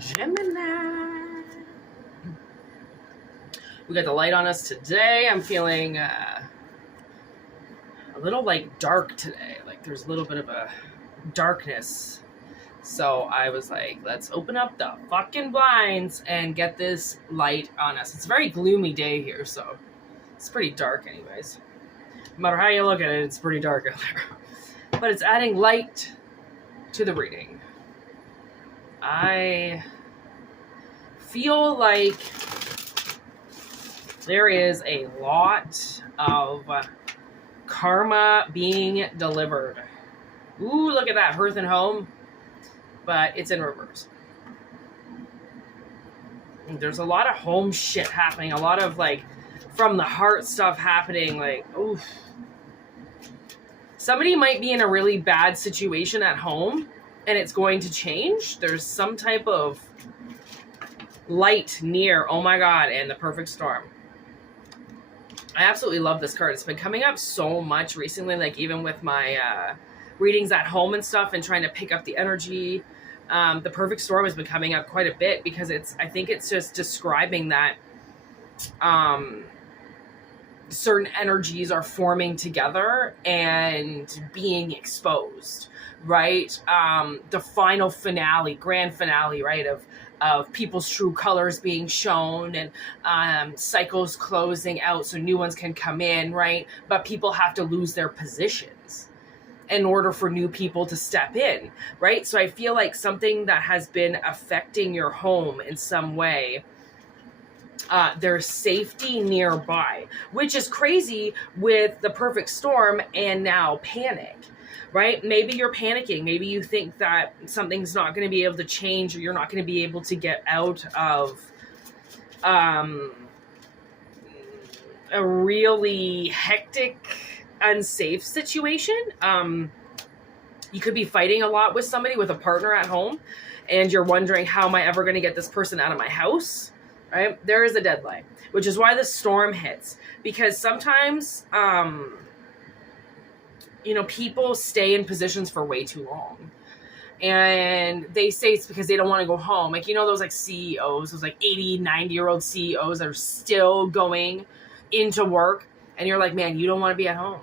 Gemini. We got the light on us today. I'm feeling a little like dark today. Like there's a little bit of a darkness. So I was like, let's open up the fucking blinds and get this light on us. It's a very gloomy day here, so it's pretty dark anyways. No matter how you look at it, it's pretty dark out there. But it's adding light to the reading. I feel like there is a lot of karma being delivered. Ooh, look at that, hearth and home. But it's in reverse. There's a lot of home shit happening. A lot of like from the heart stuff happening. Like, oof. Somebody might be in a really bad situation at home and it's going to change. There's some type of light near, oh my God, and the perfect storm. I absolutely love this card. It's been coming up so much recently, like even with my readings at home and stuff and trying to pick up the energy. The perfect storm has been coming up quite a bit because I think it's just describing that certain energies are forming together and being exposed, right? The final finale, grand finale, right, of people's true colors being shown and cycles closing out so new ones can come in, right? But people have to lose their positions in order for new people to step in, right? So I feel like something that has been affecting your home in some way, there's safety nearby, which is crazy with the perfect storm and now panic, right? Maybe you're panicking. Maybe you think that something's not going to be able to change or you're not going to be able to get out of a really hectic, unsafe situation. You could be fighting a lot with somebody, with a partner at home, and you're wondering, how am I ever going to get this person out of my house? Right? There is a deadline, which is why the storm hits. Because sometimes, people stay in positions for way too long. And they say it's because they don't want to go home. Like, those like CEOs, those like 80, 90-year-old CEOs that are still going into work. And you're like, man, you don't want to be at home.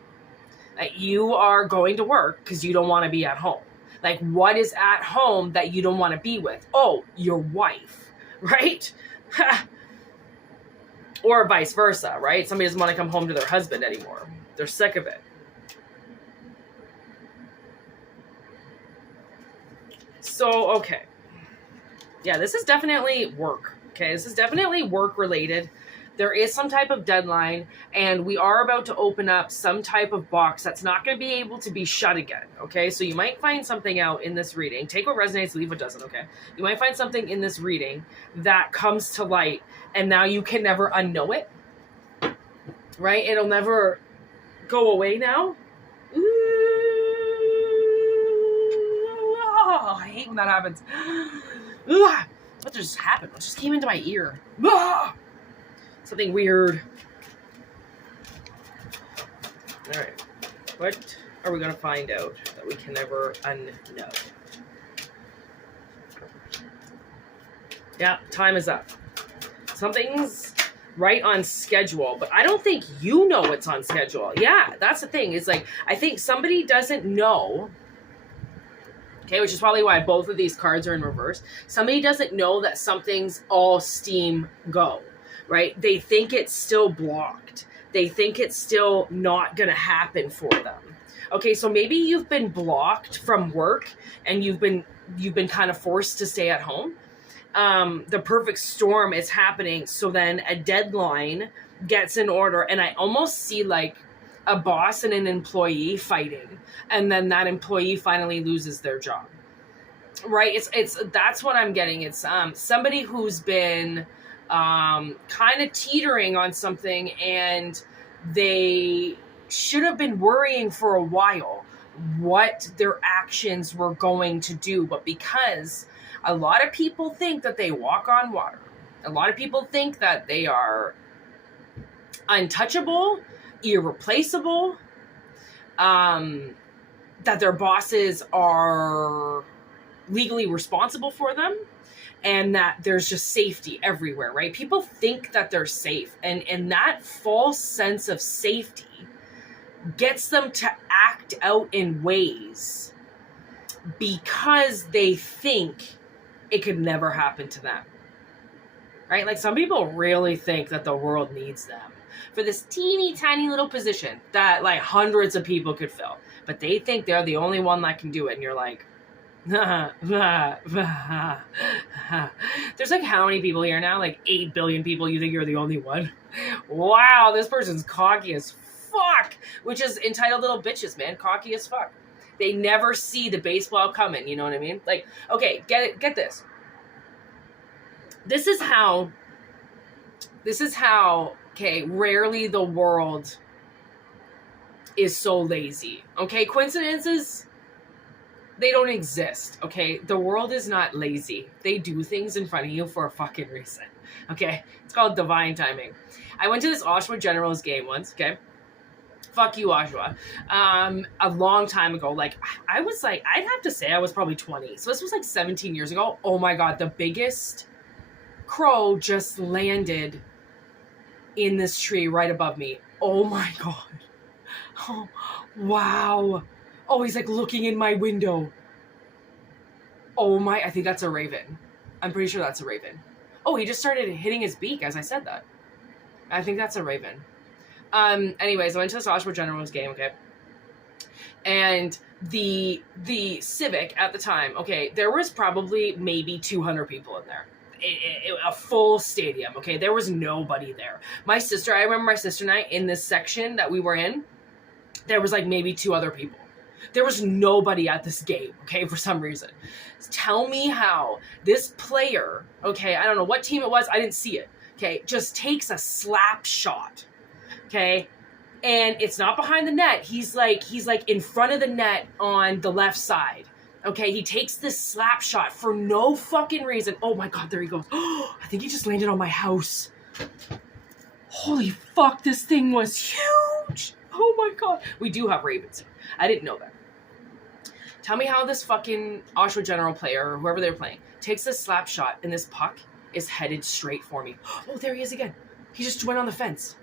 Like, you are going to work because you don't want to be at home. Like, what is at home that you don't want to be with? Oh, your wife, right? Or vice versa, right? Somebody doesn't want to come home to their husband anymore. They're sick of it. So, okay. Yeah, this is definitely work. Okay, this is definitely work related. There is some type of deadline, and we are about to open up some type of box that's not going to be able to be shut again, okay? So you might find something out in this reading. Take what resonates, leave what doesn't, okay? You might find something in this reading that comes to light, and now you can never unknow it, right? It'll never go away now. Ooh, oh, I hate when that happens. What just happened? What just came into my ear? Something weird. All right. What are we going to find out that we can never unknow? Yeah, time is up. Something's right on schedule, but I don't think you know what's on schedule. Yeah, that's the thing. It's like, I think somebody doesn't know, okay, which is probably why both of these cards are in reverse. Somebody doesn't know that something's all steam go. Right? They think it's still blocked. They think it's still not going to happen for them. Okay, so maybe you've been blocked from work and you've been kind of forced to stay at home. The perfect storm is happening, so then a deadline gets in order, and I almost see like a boss and an employee fighting, and then that employee finally loses their job. Right? It's that's what I'm getting. It's somebody who's been kind of teetering on something, and they should have been worrying for a while what their actions were going to do. But because a lot of people think that they walk on water, a lot of people think that they are untouchable, irreplaceable, that their bosses are legally responsible for them, and that there's just safety everywhere, right? People think that they're safe, and that false sense of safety gets them to act out in ways because they think it could never happen to them, right? Like, some people really think that the world needs them for this teeny tiny little position that like hundreds of people could fill, but they think they're the only one that can do it. And you're like, there's like how many people here now? Like 8 billion people. You think you're the only one? Wow, this person's cocky as fuck, which is entitled little bitches, man. Cocky as fuck. They never see the baseball coming. You know what I mean? Like, okay, get this. This is how, okay, rarely the world is so lazy. Okay, coincidences, they don't exist. Okay, the world is not lazy. They do things in front of you for a fucking reason. Okay, it's called divine timing. I went to this Oshawa Generals game once. Okay, fuck you, Oshawa. A long time ago. Like, I was like, I'd have to say I was probably 20. So this was like 17 years ago. Oh my god, the biggest crow just landed in this tree right above me. Oh my god. Oh, wow. Oh, he's like looking in my window. Oh my, I think that's a raven. I'm pretty sure that's a raven. Oh, he just started hitting his beak as I said that. I think that's a raven. Anyways, I went to the Oshawa Generals game, okay? And the Civic at the time, okay, there was probably maybe 200 people in there. A full stadium, okay? There was nobody there. I remember my sister and I, in this section that we were in, there was like maybe 2 other people. There was nobody at this game, okay, for some reason. Tell me how this player, okay, I don't know what team it was, I didn't see it, okay, just takes a slap shot, okay, and it's not behind the net. He's like in front of the net on the left side. Okay, he takes this slap shot for no fucking reason. Oh my god, there he goes. Oh, I think he just landed on my house. Holy fuck, this thing was huge. Oh my god. We do have ravens. I didn't know that. Tell me how this fucking Oshawa General player, or whoever they're playing, takes this slap shot and this puck is headed straight for me. Oh, there he is again. He just went on the fence.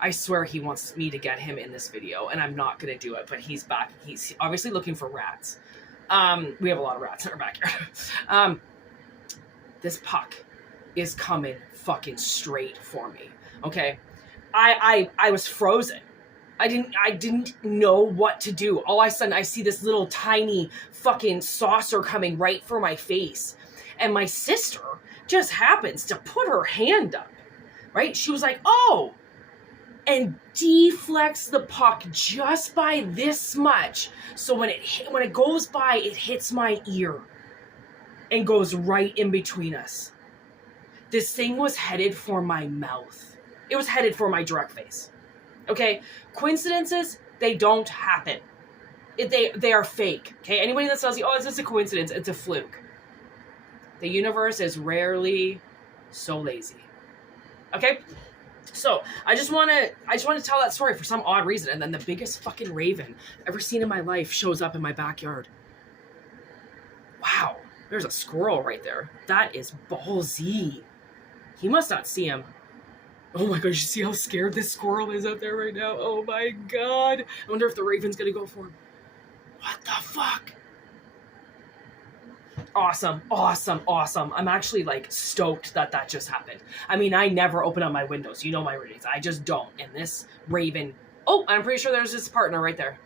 I swear he wants me to get him in this video, and I'm not going to do it, but he's back. He's obviously looking for rats. We have a lot of rats in our backyard. This puck is coming fucking straight for me. Okay. I was frozen. I didn't know what to do. All of a sudden I see this little tiny fucking saucer coming right for my face. And my sister just happens to put her hand up, right? She was like, oh, and deflects the puck just by this much. So when it goes by, it hits my ear and goes right in between us. This thing was headed for my mouth. It was headed for my direct face. Okay? Coincidences, they don't happen. They are fake. Okay? Anybody that tells you, oh, it's just a coincidence, it's a fluke. The universe is rarely so lazy. Okay? So, I just want to tell that story for some odd reason, and then the biggest fucking raven I've ever seen in my life shows up in my backyard. Wow, there's a squirrel right there. That is ballsy. He must not see him. Oh my god, you see how scared this squirrel is out there right now? Oh my god. I wonder if the raven's gonna go for him. What the fuck? Awesome, awesome, awesome. I'm actually like stoked that just happened. I mean, I never open up my windows. You know my ratings. I just don't. And this raven... Oh, I'm pretty sure there's his partner right there.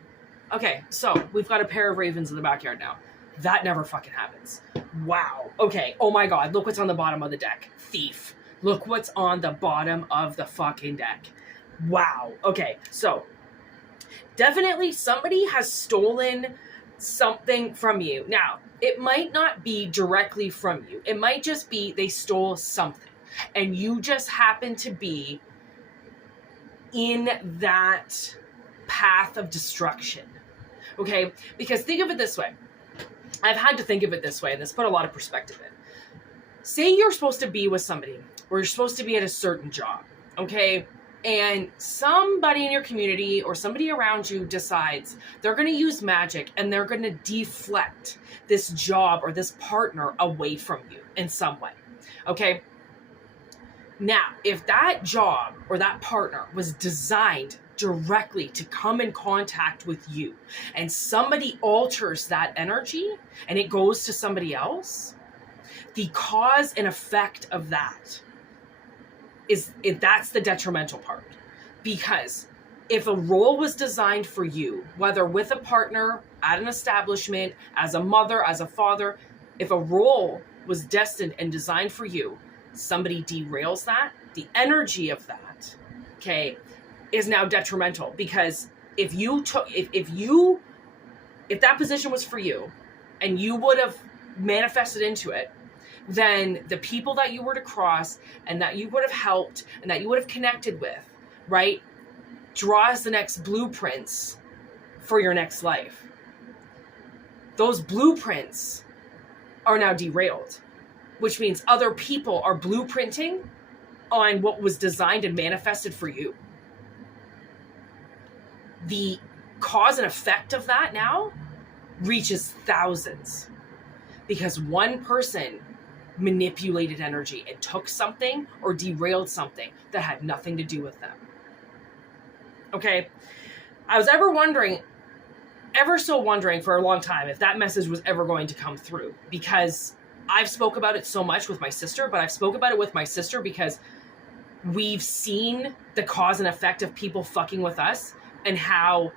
Okay, so we've got a pair of ravens in the backyard now. That never fucking happens. Wow. Okay, oh my god. Look what's on the bottom of the deck. Thief. Look what's on the bottom of the fucking deck. Wow. Okay, so definitely somebody has stolen something from you. Now, it might not be directly from you. It might just be they stole something. And you just happen to be in that path of destruction. Okay? Because think of it this way. I've had to think of it this way, and this put a lot of perspective in. Say you're supposed to be with somebody, or you're supposed to be at a certain job. Okay? and somebody in your community or somebody around you decides they're going to use magic and they're going to deflect this job or this partner away from you in some way. Okay. Now, if that job or that partner was designed directly to come in contact with you and somebody alters that energy and it goes to somebody else, the cause and effect of that that's the detrimental part. Because if a role was designed for you, whether with a partner, at an establishment, as a mother, as a father, if a role was destined and designed for you, somebody derails that, the energy of that, okay, is now detrimental. Because if that position was for you and you would have manifested into it, then the people that you were to cross and that you would have helped and that you would have connected with, right, draws the next blueprints for your next life. Those blueprints are now derailed, which means other people are blueprinting on what was designed and manifested for you. The cause and effect of that now reaches thousands because one person manipulated energy and took something or derailed something that had nothing to do with them. Okay. I was ever so wondering for a long time if that message was ever going to come through, because I've spoke about it so much with my sister, but I've spoke about it with my sister because we've seen the cause and effect of people fucking with us and how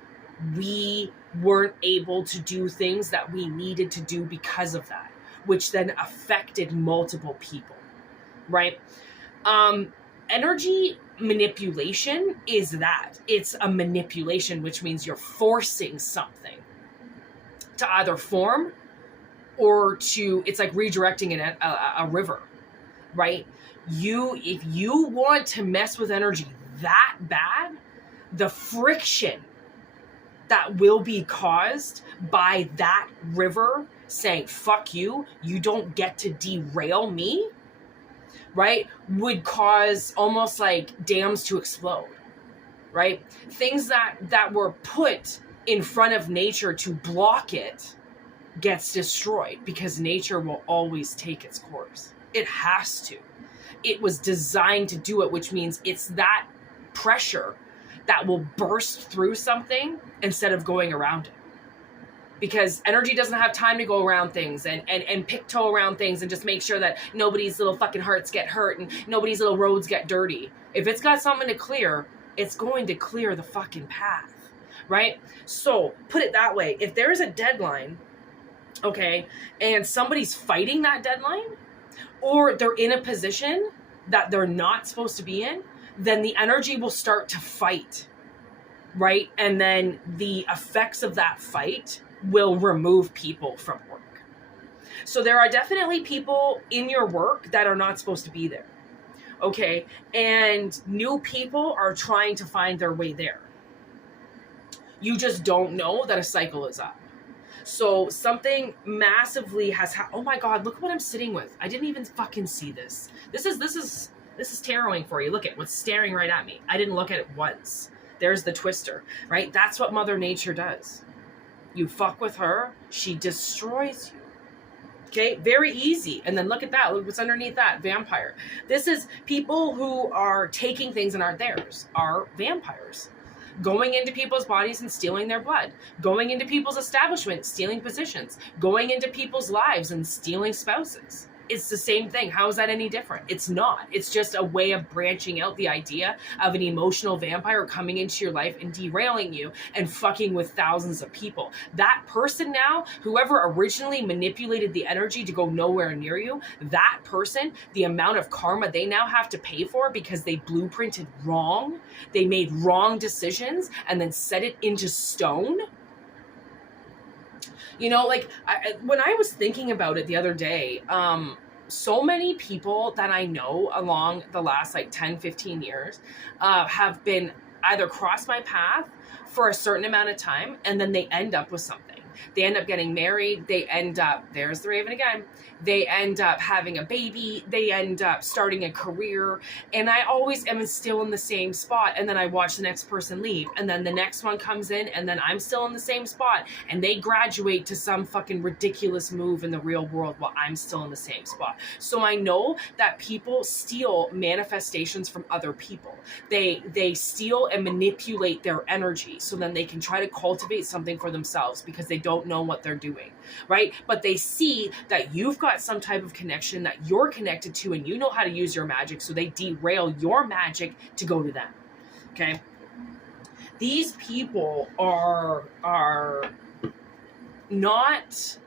we weren't able to do things that we needed to do because of that, which then affected multiple people, right? Energy manipulation is that. It's a manipulation, which means you're forcing something to either form or it's like redirecting a river, right? If you want to mess with energy that bad, the friction that will be caused by that river saying, fuck you, you don't get to derail me, right, would cause almost like dams to explode, right? Things that were put in front of nature to block it gets destroyed because nature will always take its course. It has to. It was designed to do it, which means it's that pressure that will burst through something instead of going around it. Because energy doesn't have time to go around things and pick-toe around things and just make sure that nobody's little fucking hearts get hurt and nobody's little roads get dirty. If it's got something to clear, it's going to clear the fucking path, right? So put it that way. If there is a deadline, okay, and somebody's fighting that deadline, or they're in a position that they're not supposed to be in, then the energy will start to fight, right? And then the effects of that fight will remove people from work. So there are definitely people in your work that are not supposed to be there, okay? And new people are trying to find their way there. You just don't know that a cycle is up. So something massively has oh my God, look what I'm sitting with. I didn't even fucking see this. This is tarrowing for you. Look at what's staring right at me. I didn't look at it once. There's the twister, right? That's what Mother Nature does. You fuck with her, she destroys you. Okay, very easy. And then look at that. Look what's underneath that. Vampire. This is people who are taking things that aren't theirs, are vampires. Going into people's bodies and stealing their blood. Going into people's establishments, stealing positions. Going into people's lives and stealing spouses. It's the same thing. How is that any different? It's not. It's just a way of branching out the idea of an emotional vampire coming into your life and derailing you and fucking with thousands of people. That person now, whoever originally manipulated the energy to go nowhere near you, that person, the amount of karma they now have to pay for because they blueprinted wrong, they made wrong decisions and then set it into stone. You know, like when I was thinking about it the other day, so many people that I know along the last like 10, 15 years have been either crossed my path for a certain amount of time and then they end up with something. They end up getting married. They end up, there's the Raven again. They end up having a baby. They end up starting a career. And I always am still in the same spot. And then I watch the next person leave. And then the next one comes in. And then I'm still in the same spot. And they graduate to some fucking ridiculous move in the real world while I'm still in the same spot. So I know that people steal manifestations from other people. They steal and manipulate their energy so then they can try to cultivate something for themselves because they don't know what they're doing, right? But they see that you've got some type of connection that you're connected to and you know how to use your magic, so they derail your magic to go to them, okay? These people are not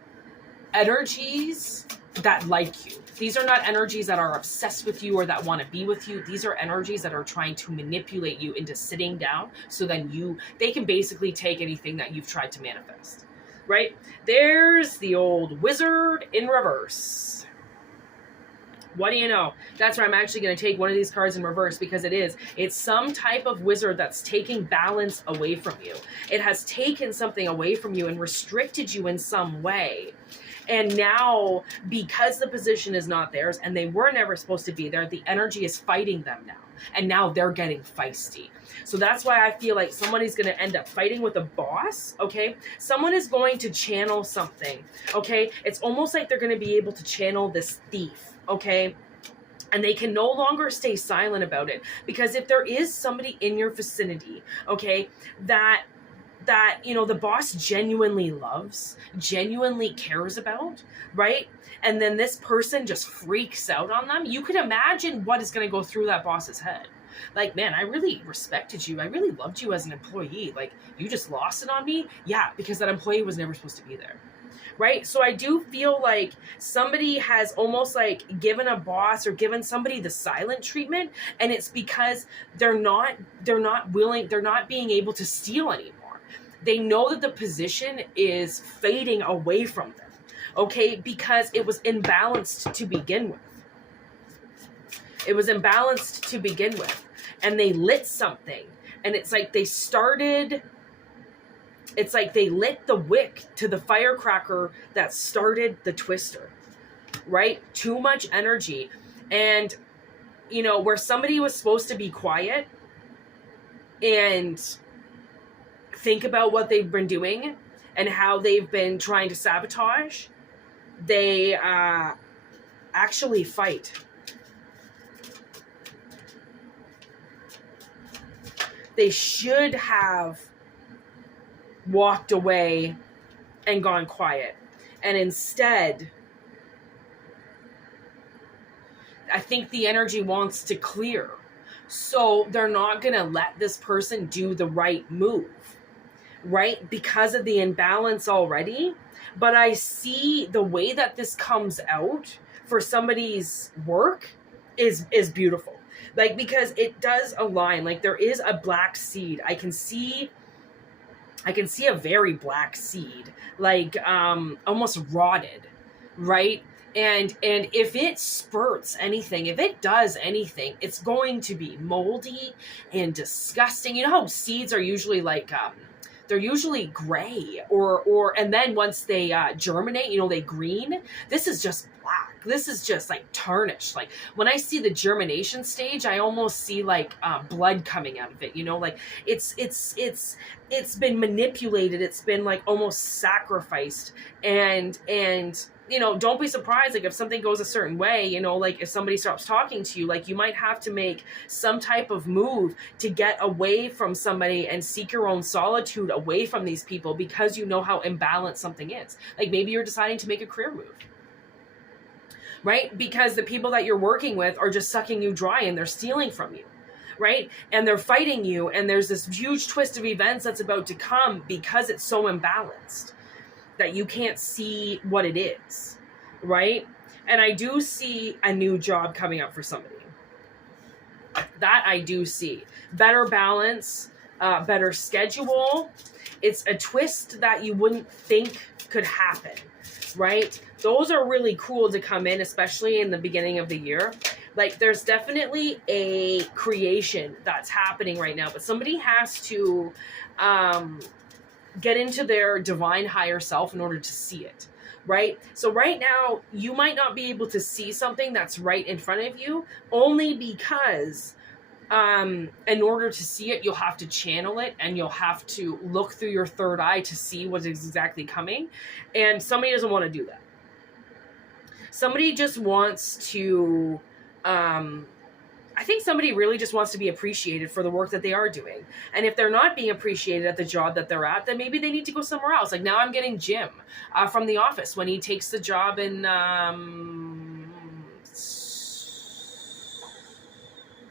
energies that like you. These are not energies that are obsessed with you or that want to be with you. These are energies that are trying to manipulate you into sitting down so then they can basically take anything that you've tried to manifest, right? There's the old wizard in reverse. What do you know? That's where I'm actually going to take one of these cards in reverse because it's some type of wizard that's taking balance away from you. It has taken something away from you and restricted you in some way. And now, because the position is not theirs and they were never supposed to be there, the energy is fighting them now. And now they're getting feisty. So that's why I feel like somebody's going to end up fighting with a boss, okay? Someone is going to channel something, okay? It's almost like they're going to be able to channel this thief, okay? And they can no longer stay silent about it. Because if there is somebody in your vicinity, okay, that the boss genuinely loves, genuinely cares about, right? And then this person just freaks out on them. You can imagine what is going to go through that boss's head. Like, man, I really respected you. I really loved you as an employee. Like, you just lost it on me? Yeah, because that employee was never supposed to be there. Right? So I do feel like somebody has almost like given a boss or given somebody the silent treatment, and it's because they're not being able to steal anymore. They know that the position is fading away from them, okay? Because it was imbalanced to begin with. It was imbalanced to begin with. And they lit something. And it's like they lit the wick to the firecracker that started the twister, right? Too much energy. And, where somebody was supposed to be quiet and think about what they've been doing and how they've been trying to sabotage, they actually fight. They should have walked away and gone quiet. And instead, I think the energy wants to clear. So they're not going to let this person do the right move, right? Because of the imbalance already. But I see the way that this comes out for somebody's work is beautiful. Like, because it does align. Like, there is a black seed. I can see a very black seed, like almost rotted, right? And if it spurts anything, if it does anything, it's going to be moldy and disgusting. You know how seeds are usually like they're usually gray and then once they germinate, they green. This is just black. This is just like tarnished. Like when I see the germination stage, I almost see like blood coming out of it. Like it's been manipulated. It's been like almost sacrificed. And don't be surprised, like if something goes a certain way, like if somebody stops talking to you, like you might have to make some type of move to get away from somebody and seek your own solitude away from these people because you know how imbalanced something is. Like maybe you're deciding to make a career move, right? Because the people that you're working with are just sucking you dry and they're stealing from you, right? And they're fighting you, and there's this huge twist of events that's about to come because it's so imbalanced that you can't see what it is, right? And I do see a new job coming up for somebody. That I do see. Better balance, better schedule. It's a twist that you wouldn't think could happen, right? Those are really cool to come in, especially in the beginning of the year. Like there's definitely a creation that's happening right now, but somebody has to get into their divine higher self in order to see it, right? So right now, you might not be able to see something that's right in front of you, only because in order to see it, you'll have to channel it, and you'll have to look through your third eye to see what's exactly coming. And somebody doesn't want to do that. Somebody just wants to, I think somebody really just wants to be appreciated for the work that they are doing. And if they're not being appreciated at the job that they're at, then maybe they need to go somewhere else. Like now I'm getting Jim from The Office when he takes the job in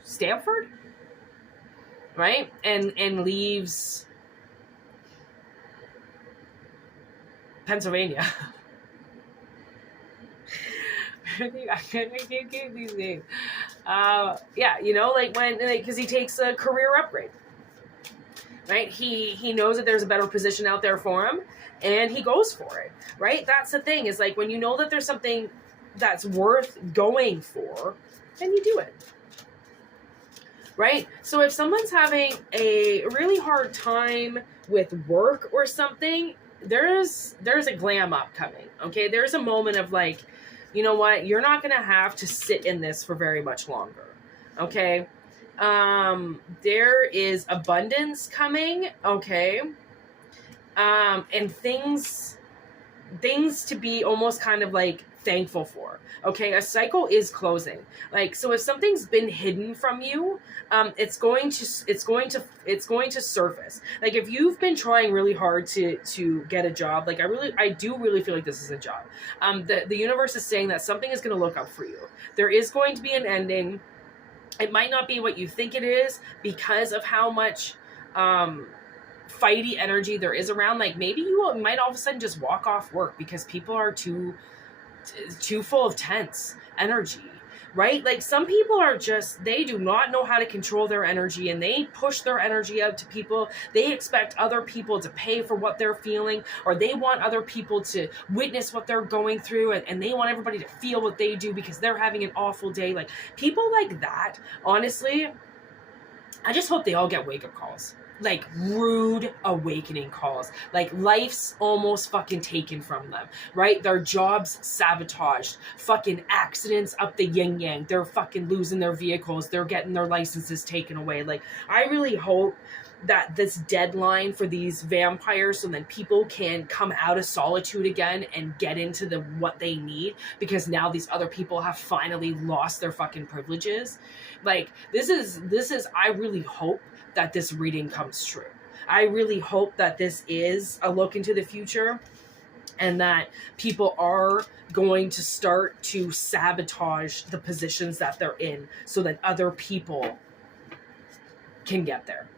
Stanford, right? And leaves Pennsylvania. I can't get these names. Yeah, you know, like when, because he takes a career upgrade, right? He knows that there's a better position out there for him, and he goes for it, right? That's the thing, is like when you know that there's something that's worth going for, then you do it. Right? So if someone's having a really hard time with work or something, there's a glam up coming, okay? There's a moment of like, you know what? You're not going to have to sit in this for very much longer, okay? There is abundance coming, okay? And things to be almost kind of like thankful for, okay? A cycle is closing. Like, so if something's been hidden from you, it's going to surface. Like if you've been trying really hard to get a job, like I do really feel like this is a job. The universe is saying that something is going to look up for you. There is going to be an ending. It might not be what you think it is because of how much fighty energy there is around. Like maybe you might all of a sudden just walk off work because people are too full of tense energy, right? Like some people are just, they do not know how to control their energy, and they push their energy out to people. They expect other people to pay for what they're feeling, or they want other people to witness what they're going through, and they want everybody to feel what they do because they're having an awful day. Like people like that, honestly, I just hope they all get wake-up calls. Like rude awakening calls. Like life's almost fucking taken from them, right? Their jobs sabotaged, fucking accidents up the yin yang. They're fucking losing their vehicles. They're getting their licenses taken away. Like I really hope that this deadline for these vampires, so then people can come out of solitude again and get into what they need, because now these other people have finally lost their fucking privileges. Like this is I really hope that this reading comes true. I really hope that this is a look into the future, and that people are going to start to sabotage the positions that they're in so that other people can get there.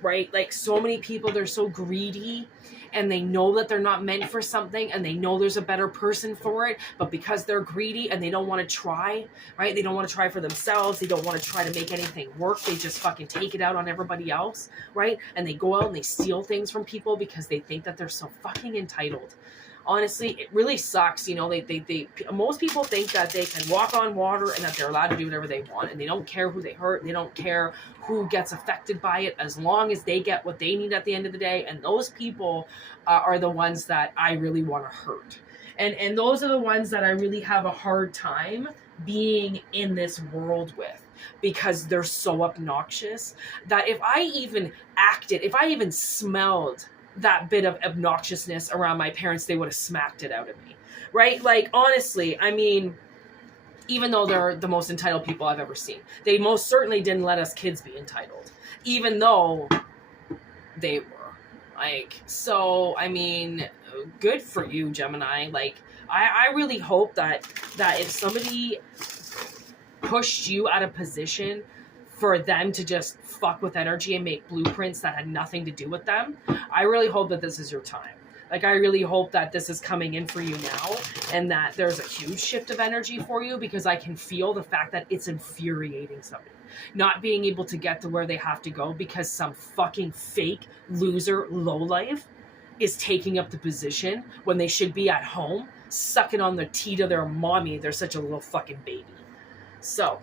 Right? Like so many people, they're so greedy, and they know that they're not meant for something, and they know there's a better person for it, but because they're greedy and they don't want to try, right? They don't want to try for themselves. They don't want to try to make anything work. They just fucking take it out on everybody else, right? And they go out and they steal things from people because they think that they're so fucking entitled. Honestly, it really sucks. You know, they most people think that they can walk on water and that they're allowed to do whatever they want, and they don't care who they hurt. They don't care who gets affected by it, as long as they get what they need at the end of the day. And those people are the ones that I really want to hurt. And those are the ones that I really have a hard time being in this world with, because they're so obnoxious that if I even smelled that bit of obnoxiousness around my parents, they would have smacked it out of me, right? Like, honestly, I mean, even though they're the most entitled people I've ever seen, they most certainly didn't let us kids be entitled, even though they were. Like, so, I mean, good for you, Gemini. Like, I really hope that if somebody pushed you out of position for them to just fuck with energy and make blueprints that had nothing to do with them, I really hope that this is your time. Like, I really hope that this is coming in for you now, and that there's a huge shift of energy for you, because I can feel the fact that it's infuriating somebody not being able to get to where they have to go because some fucking fake loser lowlife is taking up the position when they should be at home sucking on the teat of their mommy. They're such a little fucking baby. So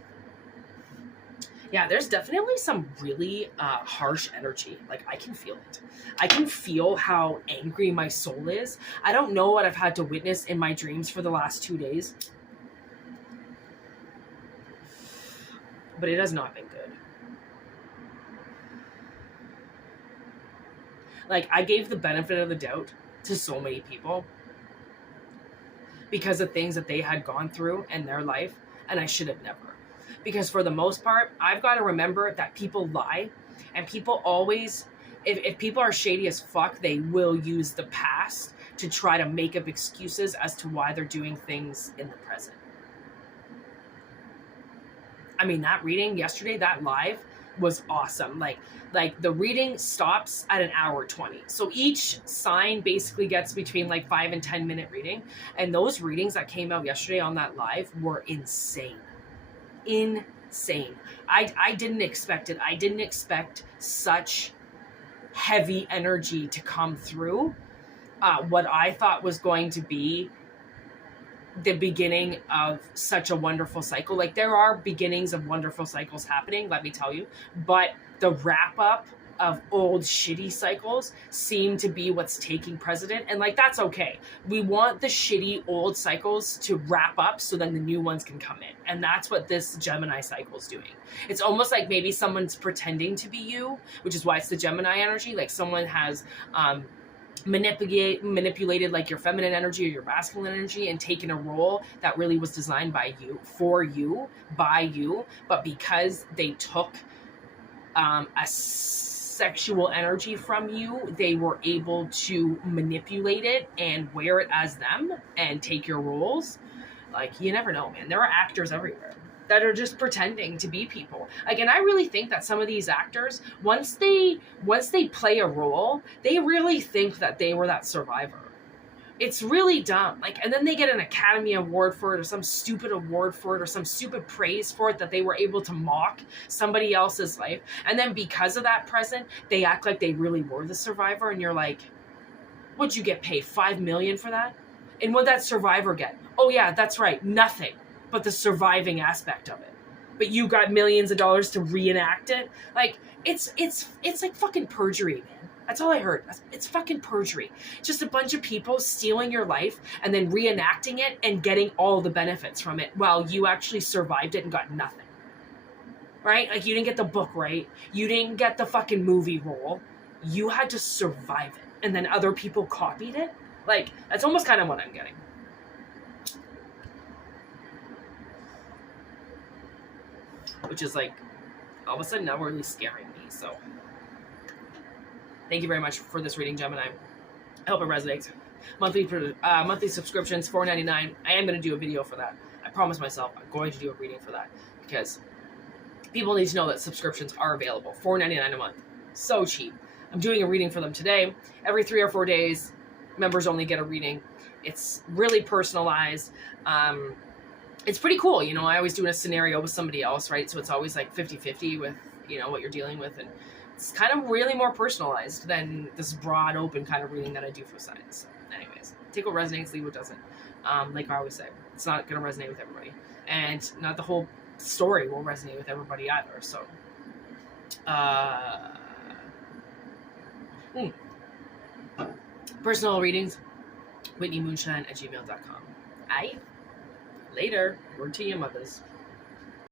Yeah, there's definitely some really harsh energy. Like, I can feel it. I can feel how angry my soul is. I don't know what I've had to witness in my dreams for the last 2 days, but it has not been good. Like, I gave the benefit of the doubt to so many people because of things that they had gone through in their life, and I should have never. Because for the most part, I've got to remember that people lie, and people always, if people are shady as fuck, they will use the past to try to make up excuses as to why they're doing things in the present. I mean, that reading yesterday, that live, was awesome. Like the reading stops at an hour 20. So each sign basically gets between like 5 and 10 minute reading. And those readings that came out yesterday on that live were insane. Insane. I didn't expect it. I didn't expect such heavy energy to come through. What I thought was going to be the beginning of such a wonderful cycle. Like, there are beginnings of wonderful cycles happening, let me tell you, but the wrap up of old shitty cycles seem to be what's taking precedent, and like, that's okay. We want the shitty old cycles to wrap up so then the new ones can come in, and that's what this Gemini cycle is doing. It's almost like maybe someone's pretending to be you, which is why it's the Gemini energy. Like, someone has manipulated like your feminine energy or your masculine energy and taken a role that really was designed by you, for you, by you, but because they took a sexual energy from you, they were able to manipulate it and wear it as them and take your roles. Like, you never know, man. There are actors everywhere that are just pretending to be people. Like, and I really think that some of these actors, once they play a role, they really think that they were that survivor. It's really dumb. Like, and then they get an Academy Award for it, or some stupid award for it, or some stupid praise for it, that they were able to mock somebody else's life. And then because of that present, they act like they really were the survivor. And you're like, what'd you get paid? $5 million for that? And what'd that survivor get? Oh yeah, that's right. Nothing but the surviving aspect of it. But you got millions of dollars to reenact it? Like, it's like fucking perjury, man. That's all I heard. It's fucking perjury. Just a bunch of people stealing your life and then reenacting it and getting all the benefits from it while you actually survived it and got nothing. Right? Like, you didn't get the book right. You didn't get the fucking movie role. You had to survive it. And then other people copied it. Like, that's almost kind of what I'm getting. Which is like, all of a sudden now really scaring me. So thank you very much for this reading, Gemini. I hope it resonates. Monthly subscriptions, $4.99. I am going to do a video for that. I promise myself I'm going to do a reading for that, because people need to know that subscriptions are available. $4.99 a month. So cheap. I'm doing a reading for them today. Every 3 or 4 days, members only get a reading. It's really personalized. It's pretty cool. You know, I always do a scenario with somebody else, right? So it's always like 50-50 with, you know, what you're dealing with. And it's kind of really more personalized than this broad open kind of reading that I do for signs. So anyways, take what resonates, leave what doesn't. Like I always say, it's not going to resonate with everybody. And not the whole story will resonate with everybody either. So, personal readings, whitneymoonshine@gmail.com. Aye. Later. Word to you, mothers.